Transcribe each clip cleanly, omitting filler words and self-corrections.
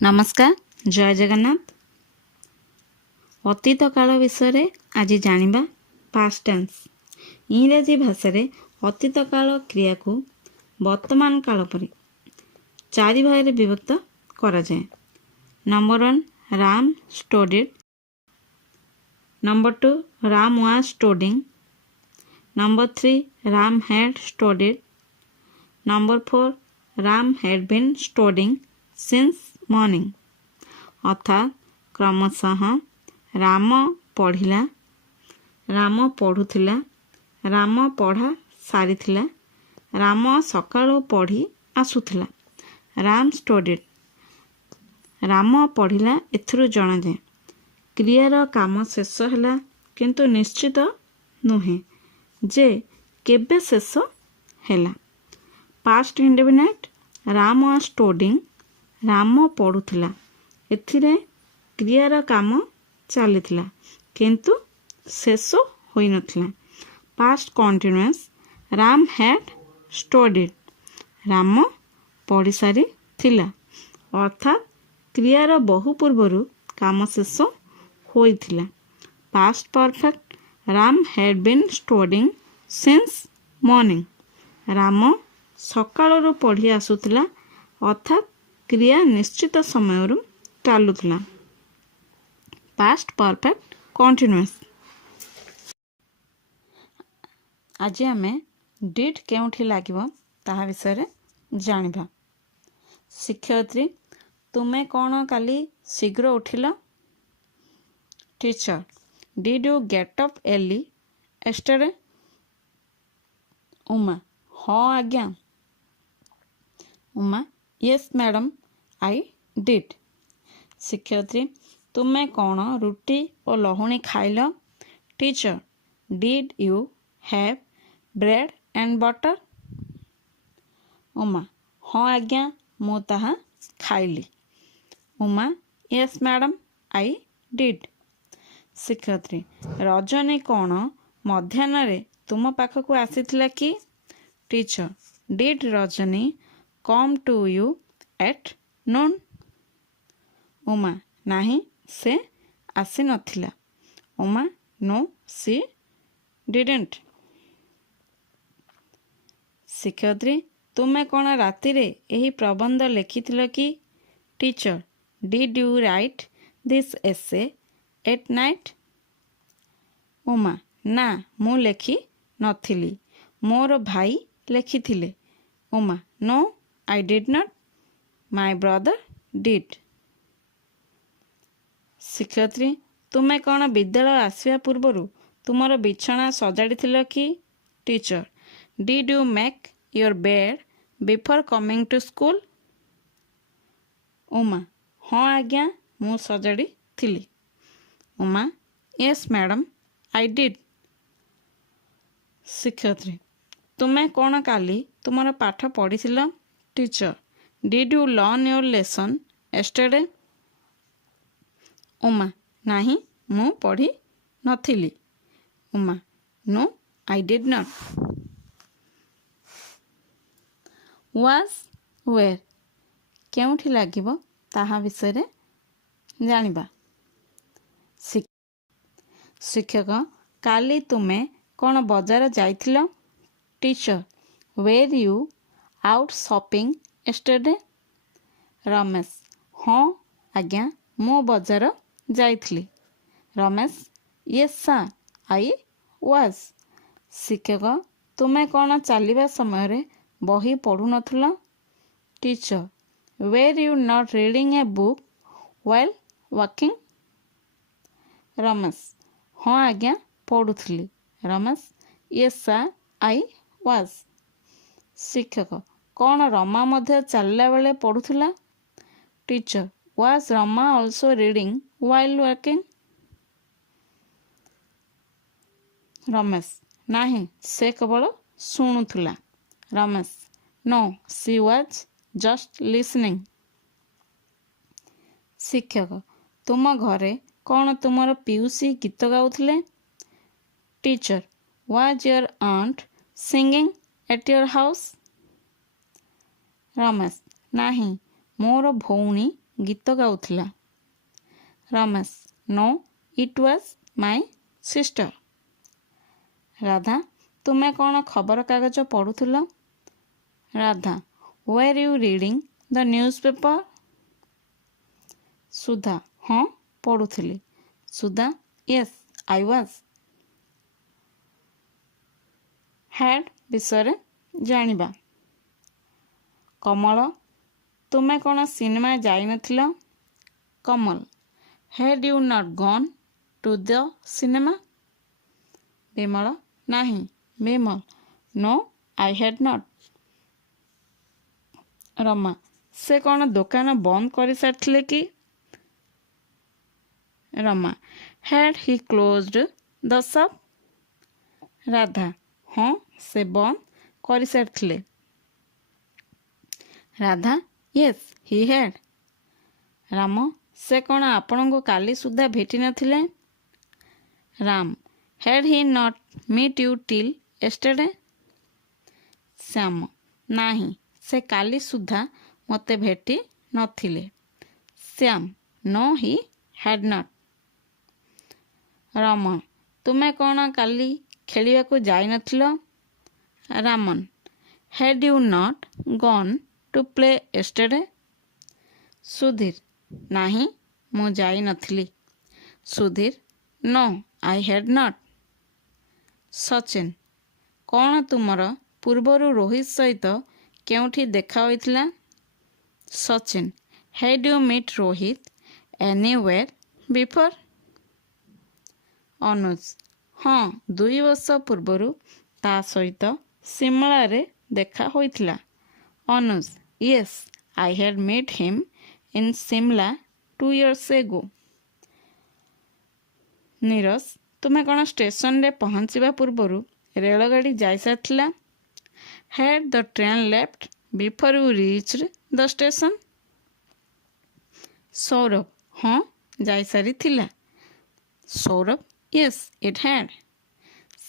नमस्कार, जय जगन्नाथ। अतीत काल विषय आज जानिबा पास्ट टेंस। इंग्रजी भाषा रे अतीत काल क्रिया को वर्तमान काल परि चारि भाग रे विभक्त करा जाए। Number 1 Ram studied, number 2 Ram was studying, number 3 Ram had studied, number 4 Ram had been studying since morning. अर्थात क्रमशः राम पढ़िला, राम पढ़ुथिला, राम पढ़ा सारिथिला, राम सकाळु पढ़ी आसुथिला। राम स्टडीड, राम पढ़िला एथिरु जणा जाए क्रियार काम शेष होला, किंतु निश्चित नुहे जे केबे शेष ହେଲା। Past indefinite Ram was studying, Ram पढ़ुथिला, एथिरे क्रियार काम चलीथिला किंतु शेष होई नथिला। Past continuous Ram had studied, Ram पढ़ी सारी थिला, अर्थात क्रियार बहु पूर्वरु काम शेष होइथिला। Past perfect Ram had been studying since morning, Ram सकाळरु पढ़ी आसुथिला, अर्थात क्रिया निश्चित समयरु चालुथिला। Past perfect continuous. आज आमे डिड केउठी लागिबो ताहा विषय रे जानिबा। शिक्षयित्री तुमे कोन काली शीघ्र उठिलो? Teacher did you get up early yesterday? Uma हाँ आज्ञा। Uma yes madam I did. शिक्षयित्री तुमे कौन रुटी और लहुणी खाइल? Teacher did you have bread and butter? Uma हाँ आज्ञा मु ताहा खाइली। Uma yes madam I did. शिक्षयित्री रजनी कौन मध्याह्न रे तुम पाखकु आसीथिला कि? Teacher did Rajani come to you at noon? Uma नहीं से आसी नथिला। Uma no C didn't. शिक्षयित्री तुमे कौन राति रे एही प्रबंध लिखिथिल कि? Teacher did you write this essay at night? Uma ना मु लेखि नथिली, मोर भाई लेखिथिले। Uma no I did not, my brother did. शिक्षयित्री तुमे कौन विद्यालय आसिया पूर्वरु तुमर बिछना सजाड़ी कि? Teacher did you make your bed before coming to school? Uma हाँ आज्ञा मु सजाड़ी थिली। Uma yes madam I did. शिक्षयित्री तुमे कौन काली तुमर पाठ पढ़ी? Teacher did you learn your lesson yesterday? Uma नहीं मु पढ़ी नथिली। Uma no I did not. Was where केउठी लागिबो ताहा विषय रे जानिबा। शिक्षक काली तुमे कौन बजार जाइथिलो? Teacher were you out shopping yesterday? Ramesh हाँ आज्ञा मु बजार जाइथिली। Ramesh yes sir I was. शिक्षक तुमे कौन चलिबा समय रे बही पढ़ु नथुला? Teacher were you not reading a book while walking? Ramesh हाँ आज्ञा पढ़ुथिली। Ramesh yes sir I was. शिक्षक कौन रमा मध्य चलला बेले पढ़ुथिला? Teacher was Rama also reading while walking? Ramesh नहीं से केवल शुणुथिला। Ramesh no she was just listening. शिक्षक तुम घरे कौन तुमर पियूसी गीत गाउथिले? Teacher was your aunt singing at your house? Ramesh नहीं मोर भौणी ଗୀତ ଗାଉଥିଲା। Ramesh, no it was my sister. Radha, ତୁମେ କ'ଣ ଖବରକାଗଜ ପଢ଼ୁଥିଲ? Radha, were you reading the news paper? Sudha, ହଁ ପଢ଼ୁଥିଲି। Sudha, yes I was. Had ବିଷୟରେ ଜାଣିବା। କମଳ, ତୁମେ କ'ଣ ସିନେମା ଯାଇନଥିଲ? Kamal, had you not gone to the cinema? Bimal, ନାହିଁ। Bimal, no I had not. Rama, ସେ କ'ଣ ଦୋକାନ ବନ୍ଦ କରିସାରିଥିଲେ କି? Rama, had he closed the shop? Radha, ହଁ ସେ ବନ୍ଦ କରିସାରିଥିଲେ। Radha, yes he had. Ram, ସେ କ'ଣ ଆପଣଙ୍କୁ କାଲି ସୁଦ୍ଧା ଭେଟି ନଥିଲେ? Ram, had he not meet you till yesterday? Shyam, ନାହିଁ, ସେ କାଲି ସୁଦ୍ଧା ମୋତେ ଭେଟି ନଥିଲେ। Shyam, no he had not. Raman, ତୁମେ କ'ଣ କାଲି ଖେଳିବାକୁ ଯାଇନଥିଲ? Raman, had you not gone to play yesterday? Sudhir, ନାହିଁ, ମୁଁ ଯାଇନଥିଲି। Sudhir, no I had not. Sachin, କ'ଣ ତୁମର ପୂର୍ବରୁ ରୋହିତ ସହିତ କେଉଁଠି ଦେଖା ହୋଇଥିଲା? Sachin, had you meet Rohit anywhere before? Anuj, ହଁ 2 ବର୍ଷ ପୂର୍ବରୁ ତା ସହିତ ସିମଳାରେ ଦେଖା ହୋଇଥିଲା। Anuj, yes I had meet him in Shimla 2 years ago। Neeraj, ତୁମେ କ'ଣ ଷ୍ଟେସନରେ ପହଞ୍ଚିବା ପୂର୍ବରୁ ରେଳଗାଡ଼ି ଯାଇସାରିଥିଲା? Had the train left before you reached the station? Saurabh, ହଁ ଯାଇସାରିଥିଲା। Saurabh, yes it had.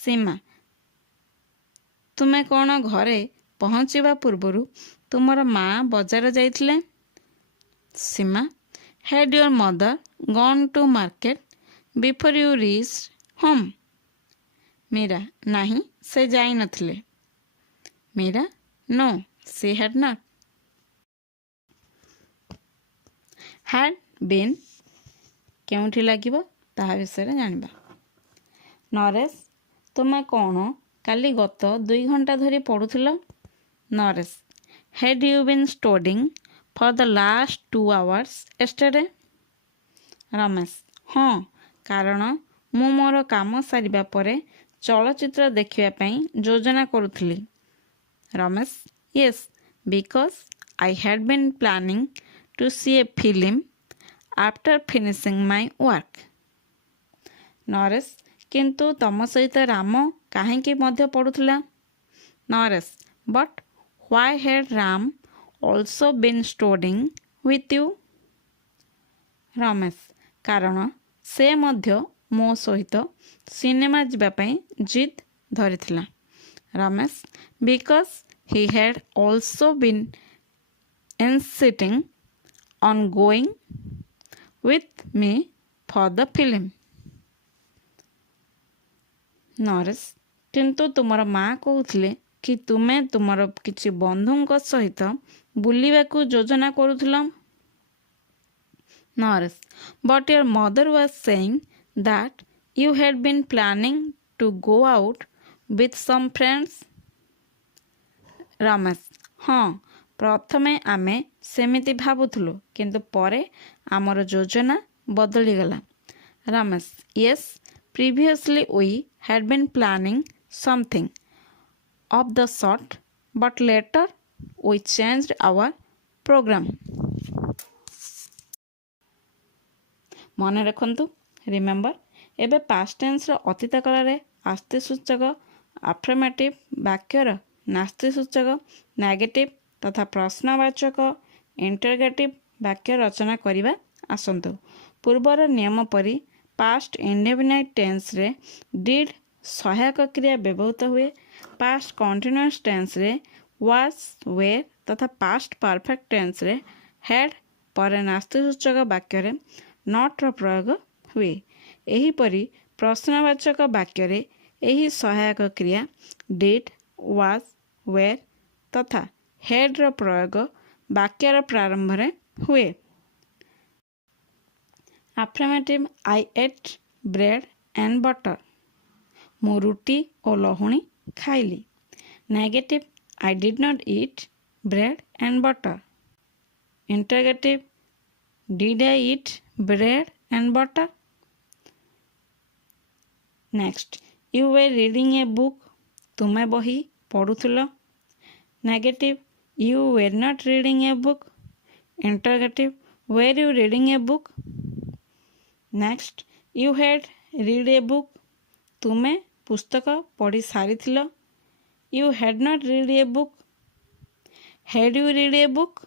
Seema, ତୁମେ କ'ଣ ଘରେ ପହଞ୍ଚିବା ପୂର୍ବରୁ ତୁମର ମା ବଜାର ଯାଇଥିଲେ? Seema, had your mother gone to market before you reached home? Meera, ନାହିଁ, ସେ ଯାଇନଥିଲେ। Meera, no she had not. Had been କେଉଁଠି ଲାଗିବ ତାହା ବିଷୟରେ ଜାଣିବା। ନରେଶ, ତୁମେ କ'ଣ କାଲି ଗତ 2 ଘଣ୍ଟା ଧରି ପଢ଼ୁଥିଲ? Naresh, had you been studying for the last 2 hours yesterday? Ramesh, ହଁ, କାରଣ ମୁଁ ମୋର କାମ ସାରିବା ପରେ ଚଳଚ୍ଚିତ୍ର ଦେଖିବା ପାଇଁ ଯୋଜନା କରୁଥିଲି। Ramesh, yes because I had been planning to see a film after finishing my work. Naresh, କିନ୍ତୁ ତମ ସହିତ ରାମ କାହିଁକି ମଧ୍ୟ ପଢ଼ୁଥିଲା? Naresh, but why had Ram also been studying with you? Ramesh, କାରଣ ସେ ମଧ୍ୟ ମୋ ସହିତ ସିନେମା ଯିବା ପାଇଁ ଜିଦ୍ ଧରିଥିଲା। Ramesh, because he had also been insisting on going with me for the film. Naresh, କିନ୍ତୁ ତୁମର ମା କହୁଥିଲେ କି ତୁମେ ତୁମର କିଛି ବନ୍ଧୁଙ୍କ ସହିତ ବୁଲିବାକୁ ଯୋଜନା କରୁଥିଲ? Naresh, but your mother was saying that you had been planning to go out with some friends? Ramesh, ହଁ, ପ୍ରଥମେ ଆମେ ସେମିତି ଭାବୁଥିଲୁ, କିନ୍ତୁ ପରେ ଆମର ଯୋଜନା ବଦଳିଗଲା। Ramesh, Yes, previously we had been planning something of the sort, but later we changed our program. ମନେ ରଖନ୍ତୁ, ରିମେମ୍ବର, ଏବେ ପାଷ୍ଟ ଟେନ୍ସର ଅତୀତ କାଳରେ ଆସ୍ତି ସୂଚକ ଆଫର୍ମେଟିଭ୍ ବାକ୍ୟର ନାସ୍ତି ସୂଚକ ନେଗେଟିଭ୍ ତଥା ପ୍ରଶ୍ନବାଚକ ଇଣ୍ଟରଗେଟିଭ୍ ବାକ୍ୟ ରଚନା କରିବା। ଆସନ୍ତୁ, ପୂର୍ବର ନିୟମ ପରି ପାଷ୍ଟ ଇଣ୍ଡେଫିନାଇଟ୍ ଟେନ୍ସରେ ଡିଡ୍ ସହାୟକ କ୍ରିୟା ବ୍ୟବହୃତ ହୁଏ। ପାଷ୍ଟ କଣ୍ଟିନ୍ୟୁଅସ୍ ଟେନ୍ସରେ ୱାଜ୍, ୱେର୍ ତଥା ପାଷ୍ଟ ପରଫେକ୍ଟ ଟେନ୍ସରେ ହ୍ୟାଡ୍ ପରେ ନାସ୍ତିସୂଚକ ବାକ୍ୟରେ ନଟ୍ର ପ୍ରୟୋଗ ହୁଏ। ଏହିପରି ପ୍ରଶ୍ନବାଚକ ବାକ୍ୟରେ ଏହି ସହାୟକ କ୍ରିୟା ଡିଡ୍, ୱାଜ୍, ୱେର୍ ତଥା ହେଡ୍ର ପ୍ରୟୋଗ ବାକ୍ୟର ପ୍ରାରମ୍ଭରେ ହୁଏ। Affirmative I ate bread and butter. ମୁଁ ରୁଟି ଓ ଲହୁଣୀ ଖାଇଲି। Negative I did not eat bread and butter. Interrogative did I eat bread and butter. Next you were reading a book. ତୁମେ ବହି ପଢ଼ୁଥିଲ। Negative you were not reading a book. Interrogative were you reading a book. Next you had read a book. ତୁମେ ପୁସ୍ତକ ପଢ଼ି ସାରିଥିଲ। You had not read a book. Had you read a book.